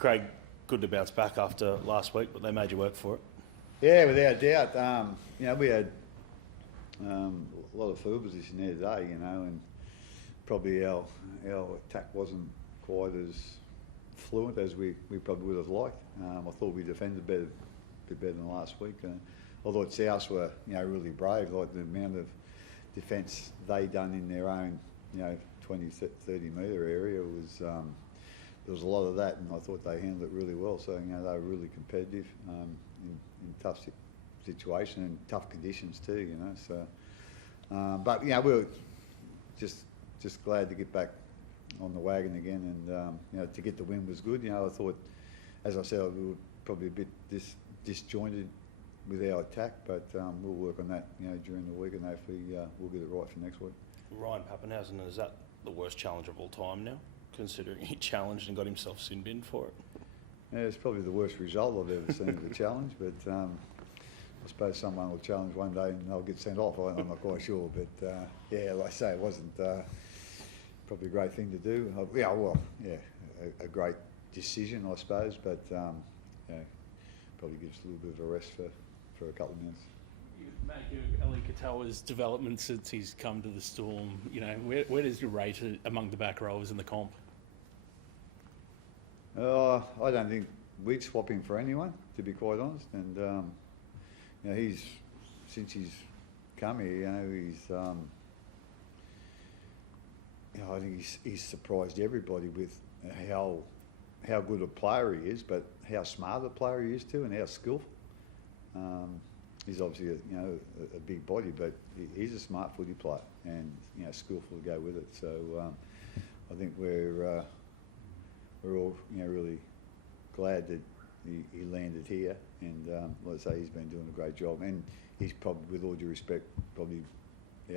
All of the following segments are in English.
Craig, good to bounce back after last week, but they made you work for it. Yeah, without doubt. We had a lot of field position there today, and probably our attack wasn't quite as fluent as we probably would have liked. I thought we defended a bit better than last week. I thought South were really brave, like the amount of defence they done in their own 20, 30 metre area was there was a lot of that, and I thought they handled it really well. So they were really competitive in tough situation and tough conditions too. So but we were just glad to get back on the wagon again, and to get the win was good. I thought, as I said, we were probably a bit disjointed with our attack, but we'll work on that during the week, and hopefully we'll get it right for next week. Ryan Pappenhausen, is that the worst challenge of all time now, considering he challenged and got himself sin bin for it? Yeah, it's probably the worst result I've ever seen of a challenge, but I suppose someone will challenge one day and they'll get sent off. I'm not quite sure, but like I say, it wasn't probably a great thing to do. A great decision, I suppose, but probably gives a little bit of a rest for a couple of minutes. Ali Katoa's development since he's come to the Storm, where does you rate it among the back rowers in the comp? I don't think we'd swap him for anyone, to be quite honest. And he's since he's come here, he's I think he's surprised everybody with how good a player he is, but how smart a player he is too, and how skillful. He's obviously a big body, but he's a smart footy player and skillful to go with it. So I think we're all really glad that he landed here, and like I say, he's been doing a great job, and he's probably, with all due respect, probably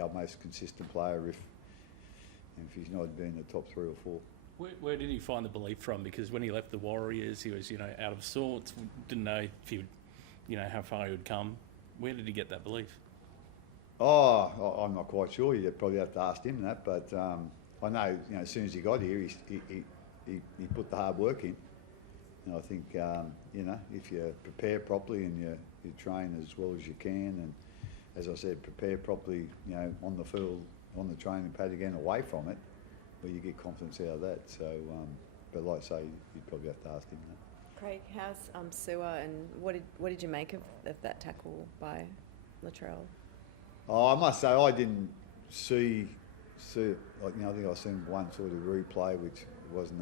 our most consistent player if he's not been in the top 3 or 4. Where did he find the belief from? Because when he left the Warriors, he was out of sorts, didn't know if he would, how far he would come. Where did he get that belief? I'm not quite sure. You'd probably have to ask him that, but I know as soon as he got here, he put the hard work in. And I think if you prepare properly and you train as well as you can, and as I said, prepare properly, on the field, on the training pad again, away from it, where you get confidence out of that. So, but like I say, you'd probably have to ask him that. Craig, how's Sewer, and what did you make of that tackle by Latrell? I must say I didn't see I think I seen one sort of replay, which wasn't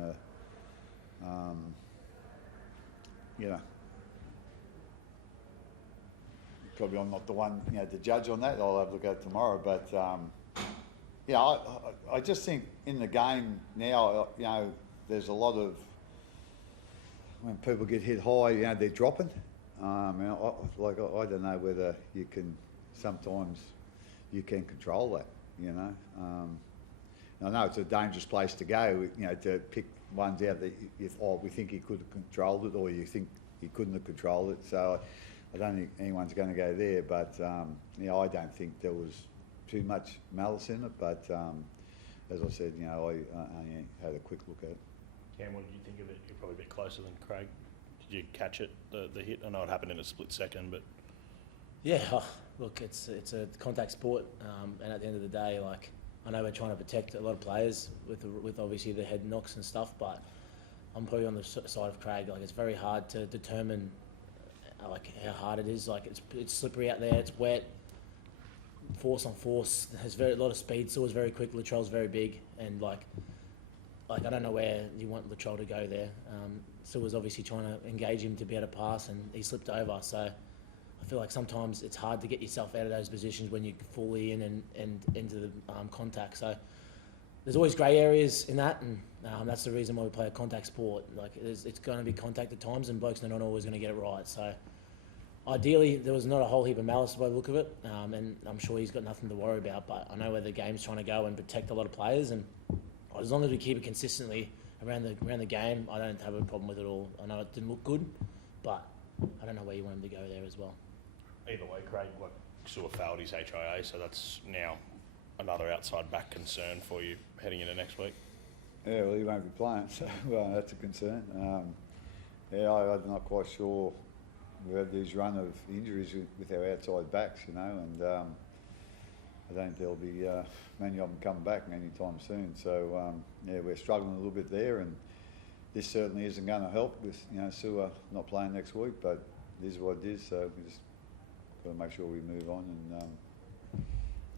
probably I'm not the one to judge on that. I'll have a look at it tomorrow, but I just think in the game now, there's a lot of, when people get hit high, they're dropping. I don't know whether sometimes you can control that, I know it's a dangerous place to go, to pick ones out that we think he could have controlled it, or you think he couldn't have controlled it. So I don't think anyone's going to go there, but I don't think there was too much malice in it. But as I said, I only had a quick look at it. Cam, what did you think of it? You're probably a bit closer than Craig. Did you catch it, the hit? I know it happened in a split second, but... Yeah, look, it's a contact sport, and at the end of the day, I know we're trying to protect a lot of players with obviously the head knocks and stuff, but I'm probably on the side of Craig. It's very hard to determine how hard it is. It's slippery out there, it's wet, force on force. There's a lot of speed. Sewer's very quick. Latrell's very big, and I don't know where you want Latrell to go there. Sewer's obviously trying to engage him to be able to pass, and he slipped over. So I feel like sometimes it's hard to get yourself out of those positions when you're fully in and into the contact. So there's always grey areas in that, and that's the reason why we play a contact sport. It's going to be contact at times, and blokes are not always going to get it right. So ideally, there was not a whole heap of malice by the look of it, and I'm sure he's got nothing to worry about. But I know where the game's trying to go and protect a lot of players, and as long as we keep it consistently around the game, I don't have a problem with it all. I know it didn't look good, but I don't know where you want him to go there as well. Either way, Craig, Sewer failed his HIA, so that's now another outside back concern for you heading into next week. Yeah, well, he won't be playing, so that's a concern. Yeah, I'm not quite sure. We had this run of injuries with our outside backs, you know, and I don't think there'll be many of them coming back anytime soon. So yeah, we're struggling a little bit there, and this certainly isn't going to help with Sewer not playing next week. But it is what it is. So we just got to make sure we move on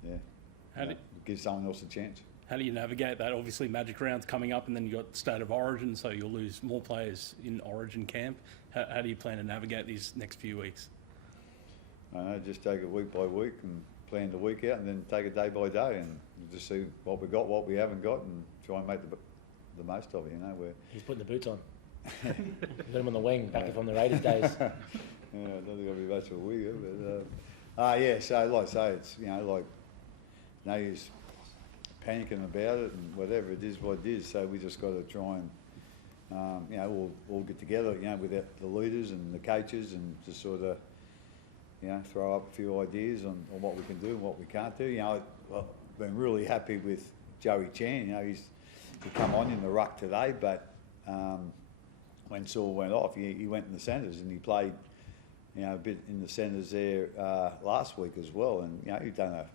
and give someone else a chance. How do you navigate that? Obviously, Magic Round's coming up, and then you've got State of Origin, so you'll lose more players in Origin camp. How do you plan to navigate these next few weeks? I know, just take it week by week and plan the week out, and then take it day by day, and just see what we got, what we haven't got, and try and make the most of it. You know, He's putting the boots on. You got him on the wing, back from the Raiders days. Yeah, I don't think I'll be much of a winger, but yeah. So like I say, it's like no use panicking about it, and whatever it is, what it is. So we just got to try and all get together, with the leaders and the coaches, and just sort of throw up a few ideas on what we can do and what we can't do. I've been really happy with Joey Chan. He's come on in the ruck today, but when Saul went off, he went in the centres and he played a bit in the centres there last week as well. And he's done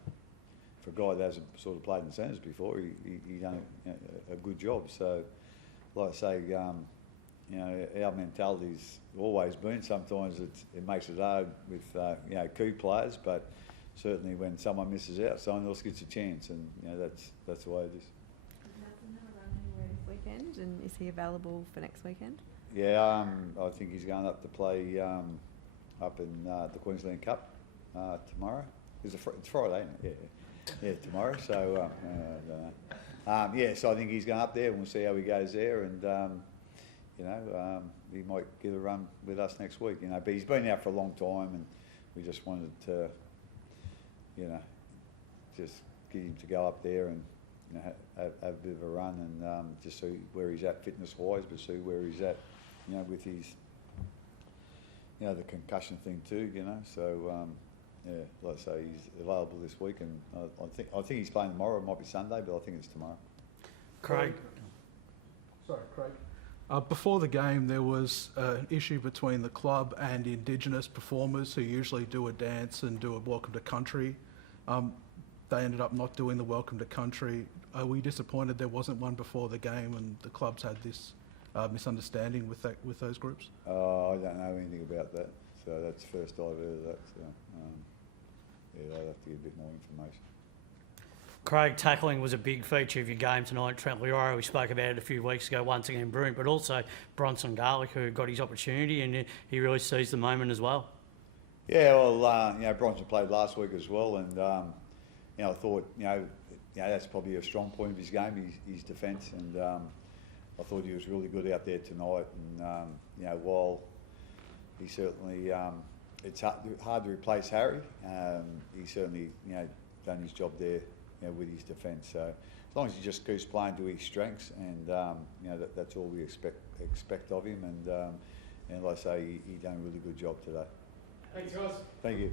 for a guy that hasn't sort of played in the centres before, he done a good job. So, like I say, our mentality's always been, sometimes it makes it hard with key players, but certainly when someone misses out, someone else gets a chance, and that's the way it is. Does Nelson have a run anywhere this weekend, and is he available for next weekend? Yeah, I think he's going up to play up in the Queensland Cup tomorrow. It's Friday, isn't it? Yeah, tomorrow. So I don't know. So I think he's going up there, and we'll see how he goes there, and he might get a run with us next week. But he's been out for a long time, and we just wanted to, just get him to go up there and have a bit of a run, and just see where he's at fitness-wise, but see where he's at, with his, the concussion thing too. So like I say, he's available this week, and I think he's playing tomorrow. It might be Sunday, but I think it's tomorrow. Craig. Sorry, Craig. Before the game, there was an issue between the club and Indigenous performers who usually do a dance and do a welcome to country. They ended up not doing the welcome to country. Are we disappointed there wasn't one before the game, and the clubs had this misunderstanding with those groups? I don't know anything about that, so that's the first I've heard of that. So I'd have to get a bit more information. Craig, tackling was a big feature of your game tonight. Trent Leora, we spoke about it a few weeks ago, once again brilliant, but also Bronson Garlick, who got his opportunity, and he really seized the moment as well. Yeah, well, Bronson played last week as well, and I thought, that's probably a strong point of his game, his defence, and I thought he was really good out there tonight. And while he certainly, it's hard to replace Harry, he certainly, done his job there, with his defence. So as long as he just keeps playing to his strengths, and that's all we expect of him. And like I say, he done a really good job today. Thanks, guys. Thank you.